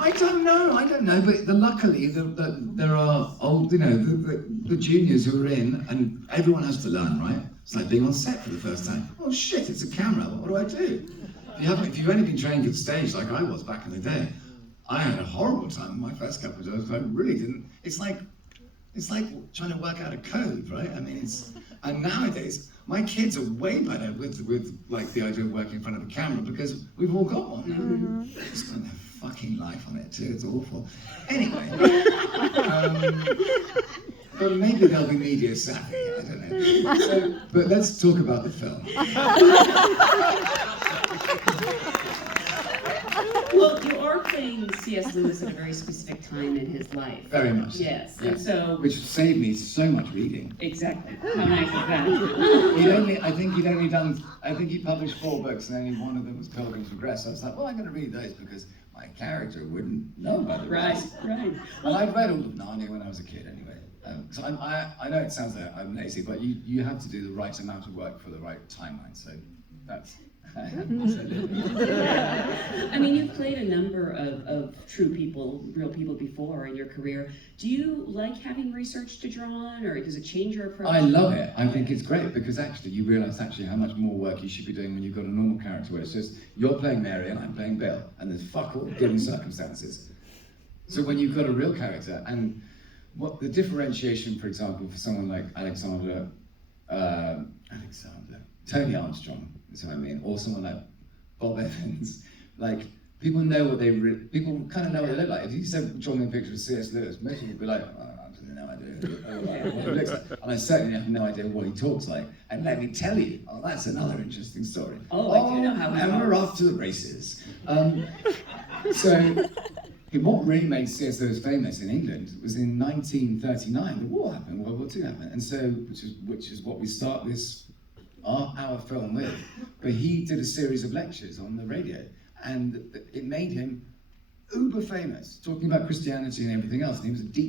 I don't know. But luckily, there are old, the juniors who are in, and everyone has to learn, right? It's like being on set for the first time. Oh shit, it's a camera. What do I do? If you've only been trained at stage like I was back in the day, I had a horrible time my first couple of days. I really didn't. It's like trying to work out a code, right? I mean, and nowadays my kids are way better with like the idea of working in front of a camera because we've all got one now. They spend their fucking life on it too. It's awful. Anyway, but maybe they'll be media savvy. I don't know. So, but let's talk about the film. Well, you are playing C.S. Lewis at a very specific time in his life. Very much. Yes. And so. Which saved me so much reading. Exactly. How nice is that? I think he published 4 books, and only one of them was Pilgrim's Progress. So I was like, well, I'm going to read those because my character wouldn't know about the rest. Right. And I'd read all of Narnia when I was a kid anyway. So I know it sounds like I'm lazy, but you have to do the right amount of work for the right timeline. So that's. I mean, you've played a number of true people, real people before in your career. Do you like having research to draw on, or does it change your approach? I love it. I think it's great because actually you realise how much more work you should be doing when you've got a normal character where it's just you're playing Mary and I'm playing Bill, and there's fuck all given circumstances. So when you've got a real character, and what the differentiation, for example, for someone like Tony Armstrong, is what I mean, or someone like Bob Evans, like people know what people kind of know what they look like. If you said draw me a picture of C.S. Lewis, most people would be like, oh, I have no idea what he looks like, and I certainly have no idea what he talks like. And let me tell you, that's another interesting story. I do know how he and we're off to the races. So. What really made C.S. Lewis famous in England was in 1939. The war happened, World War II happened, and so which is what we start our film with. But he did a series of lectures on the radio, and it made him uber famous, talking about Christianity and everything else. And he was a deep